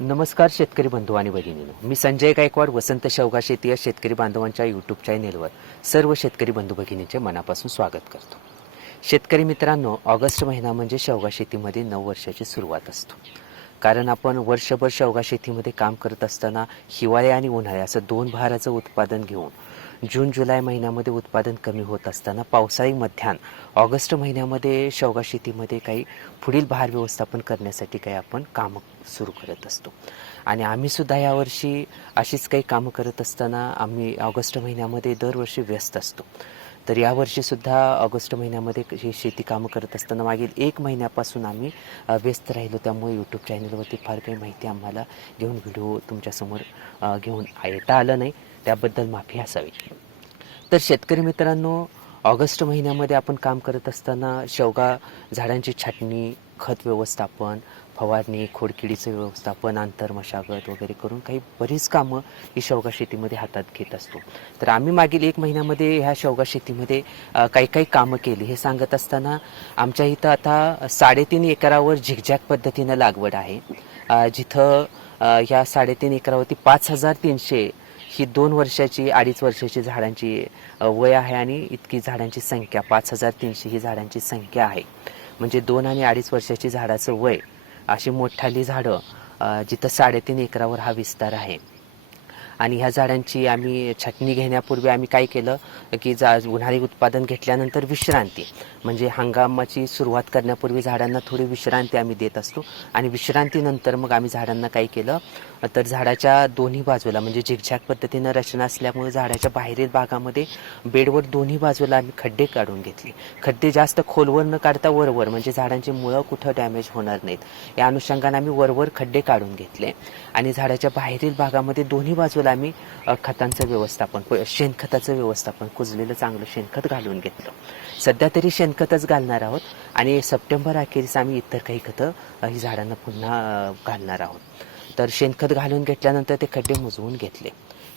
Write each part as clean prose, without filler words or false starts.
नमस्कार शेतकरी बंधू आणि भगिनींनो, मी संजय गायकवाड वसंत शेवगा शेती या शेतकरी बांधवांच्या यूट्यूब चॅनेलवर सर्व शेतकरी बंधू भगिनींचे मनापासून स्वागत करतो. शेतकरी मित्रांनो, ऑगस्ट महिना म्हणजे शेवगा शेतीमध्ये नववर्षाची सुरुवात असतो. कारण आपण वर्षभर शेवगा शेतीमध्ये काम करत असताना हिवाळे आणि उन्हाळे असं दोन बहाराचं उत्पादन घेऊन जून जुलै महिन्यामध्ये उत्पादन कमी होत असताना पावसाळी मध्यान ऑगस्ट महिन्यामध्ये शेवगा शेतीमध्ये काही पुढील बहार व्यवस्थापन करण्यासाठी काही आपण कामं सुरू करत असतो. आणि आम्हीसुद्धा यावर्षी अशीच काही कामं करत असताना आम्ही ऑगस्ट महिन्यामध्ये दरवर्षी व्यस्त असतो. तर यावर्षीसुद्धा ऑगस्ट महिन्यामध्ये ही शेती कामं करत असताना मागील 1 महिन्यापासून आम्ही व्यस्त राहिलो. त्यामुळे यूट्यूब चॅनलवरती फार काही माहिती आम्हाला घेऊन व्हिडिओ तुमच्यासमोर घेऊन येता आलं नाही, त्याबद्दल माफी असावी. तर शेतकरी मित्रांनो, ऑगस्ट महिन्यामध्ये आपण काम करत असताना शेवगा झाडांची छाटणी, खत व्यवस्थापन, फवारणी, खोडकिडीचं व्यवस्थापन, आंतरमशागत वगैरे करून काही बरीच कामं ही शेवगा शेतीमध्ये हातात घेत असतो. तर आम्ही मागील 1 महिन्यामध्ये ह्या शेवगा शेतीमध्ये काही काही कामं केली हे सांगत असताना आमच्या इथं आता 3.5 एकरावर झिगझॅग पद्धतीनं लागवड आहे. जिथं ह्या 3.5 एकरावरती 5300 ही 2 वर्षाची 2.5 वर्षाची झाडांची वय आहे आणि इतकी झाडांची संख्या 5300 ही झाडांची संख्या आहे. म्हणजे 2 आणि 2.5 वर्षाची झाडाचं वय अशी मोठाली झाडं जिथं 3.5 एकरावर हा विस्तार आहे. आणि ह्या झाडांची आम्ही छाटणी घेण्यापूर्वी आम्ही काय केलं की उन्हाळी उत्पादन घेतल्यानंतर विश्रांती म्हणजे हंगामाची सुरुवात करण्यापूर्वी झाडांना थोडी विश्रांती आम्ही देत असतो. आणि विश्रांतीनंतर मग आम्ही झाडांना काय केलं तर झाडाच्या दोन्ही बाजूला म्हणजे झिगझॅग पद्धतीनं रचना असल्यामुळे झाडाच्या बाहेरील भागामध्ये बेडवर दोन्ही बाजूला आम्ही खड्डे काढून घेतले. खड्डे जास्त खोलवर न काढता वरवर म्हणजे झाडांची मुळं कुठं डॅमेज होणार नाहीत या अनुषंगाने आम्ही वरवर खड्डे काढून घेतले. आणि झाडाच्या बाहेरील भागामध्ये दोन्ही बाजूला आम्ही खतांचं व्यवस्थापन, शेणखताचं व्यवस्थापन, कुजलेलं चांगलं शेणखत घालून घेतलं. सध्या तरी शेणखतच घालणार आहोत आणि सप्टेंबर अखेरीस आम्ही इतर काही खतं ही झाडांना पुन्हा घालणार आहोत. तर शेणखत घालून घेतल्यानंतर ते खड्डे मुजवून घेतले.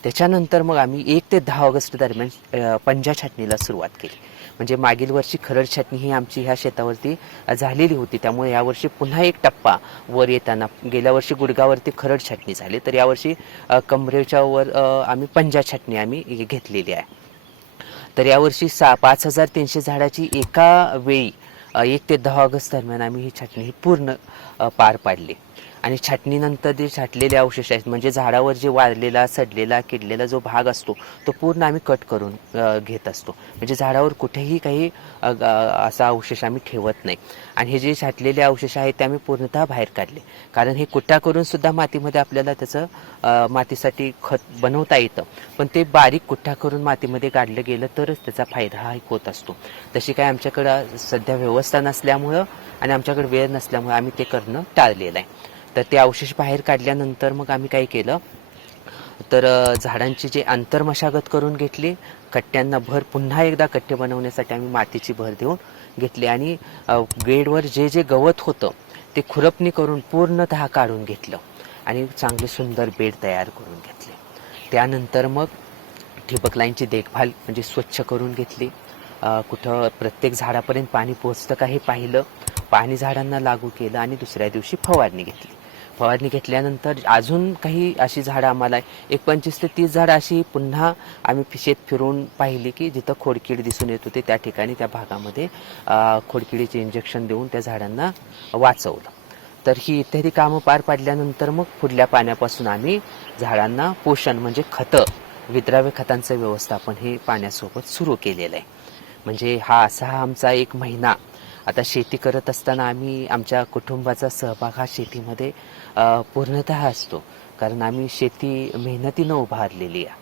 त्याच्यानंतर मग आम्ही 1 ते 10 ऑगस्ट दरम्यान पंजा छाटणीला सुरुवात केली. म्हणजे मागील वर्षी खरड छाटणी ही आमची ह्या शेतावरती झालेली होती. त्यामुळे यावर्षी पुन्हा एक टप्पा वर येताना, गेल्या वर्षी गुडगावरती खरड छाटणी झाली, तर यावर्षी कमरेच्या वर आम्ही पंजा छाटणी आम्ही घेतलेली आहे. तर यावर्षी 5300 झाडाची एका वेळी 1 ते 10 ऑगस्ट दरम्यान आम्ही ही छाटणी पूर्ण पार पाडली. आणि छाटणीनंतर जे छाटलेले अवशेष आहेत म्हणजे झाडावर जे वाळलेला, सडलेला, किडलेला जो भाग असतो तो पूर्ण आम्ही कट करून घेत असतो. म्हणजे झाडावर कुठेही काही असा अवशेष आम्ही ठेवत नाही. आणि हे जे छाटलेले अवशेष आहेत ते आम्ही पूर्णतः बाहेर काढले. कारण हे कुट्टा करून सुद्धा मातीमध्ये आपल्याला त्याचं मातीसाठी खत बनवता येतं. पण ते बारीक कुट्टा करून मातीमध्ये काढलं गेलं तरच त्याचा फायदा हा होत असतो. तशी काय आमच्याकडं सध्या व्यवस्था नसल्यामुळं आणि आमच्याकडे वेळ नसल्यामुळे आम्ही ते करणं टाळलेलं आहे. तर ते अवशेष बाहेर काढल्यानंतर मग आम्ही काय केलं तर झाडांची जे आंतरमशागत करून घेतली. कट्ट्यांना भर पुन्हा एकदा कट्टे बनवण्यासाठी आम्ही मातीची भर देऊन घेतली. आणि बेडवर जे जे गवत होतं ते खुरपणी करून पूर्णतः काढून घेतलं आणि चांगले सुंदर बेड तयार करून घेतले. त्यानंतर मग ठिबक लाईनची देखभाल म्हणजे स्वच्छ करून घेतली. कुठं प्रत्येक झाडापर्यंत पाणी पोचतं का हे पाहिलं, पाणी झाडांना लागू केलं आणि दुसऱ्या दिवशी फवारणी घेतली. फवारणी घेतल्यानंतर अजून काही अशी झाडं आम्हाला 25 ते 30 झाडं अशी पुन्हा आम्ही शेत फिरून पाहिली की जिथं खोडकीड दिसून येत होते त्या ठिकाणी त्या भागामध्ये खोडकिडीचे इंजेक्शन देऊन त्या झाडांना वाचवलं. तर ही इत्यादी कामं पार पाडल्यानंतर मग पुढल्या पाण्यापासून आम्ही झाडांना पोषण म्हणजे खतं, विद्राव्य खतांचं व्यवस्थापन हे पाण्यासोबत सुरू केलेलं आहे. म्हणजे हा आमचा 1 महिना आता शेती करत असताना आम्ही आमच्या कुटुंबाचा सहभाग हा शेतीमध्ये पूर्णतः असतो. कारण आम्ही शेती मेहनतीनं उभारलेली आहे.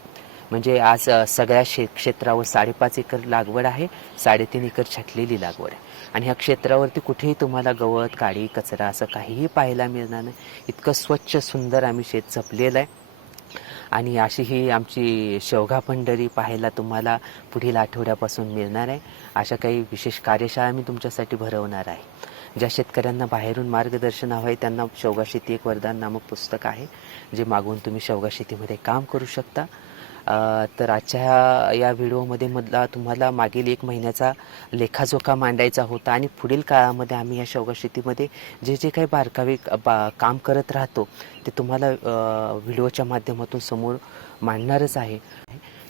म्हणजे आज सगळ्या क्षेत्रावर 5.5 एकर लागवड आहे, 3.5 एकर छाटलेली लागवड आहे. आणि ह्या क्षेत्रावरती कुठेही तुम्हाला गवत, काडी, कचरा असं काहीही पाहायला मिळणार नाही. इतकं स्वच्छ सुंदर आम्ही शेत जपलेलं आहे. आणि अशी ही आमची शेवगा पंढरी पाहायला तुम्हाला पुढील आठवड्यापासून मिळणार आहे. अशा काही विशेष कार्यशाळा मी तुमच्यासाठी भरवणार आहे. ज्या शेतकऱ्यांना बाहेरून मार्गदर्शन हवं आहे त्यांना शेवगा शेती एक वरदान नामक पुस्तक आहे, जे मागवून तुम्ही शेवगा शेतीमध्ये काम करू शकता. तर आजच्या या व्हिडिओमध्ये मधला तुम्हाला मागील 1 महिन्याचा लेखाजोखा मांडायचा होता आणि पुढील काळामध्ये आम्ही या शेवगा शेतीमध्ये जे जे काही बारकावे काम करत राहतो ते तुम्हाला व्हिडिओच्या माध्यमातून समोर मांडणारच आहे.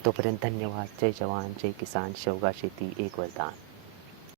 तोपर्यंत धन्यवाद. जय जवान जय किसान. शेवगा शेती एक वरदान.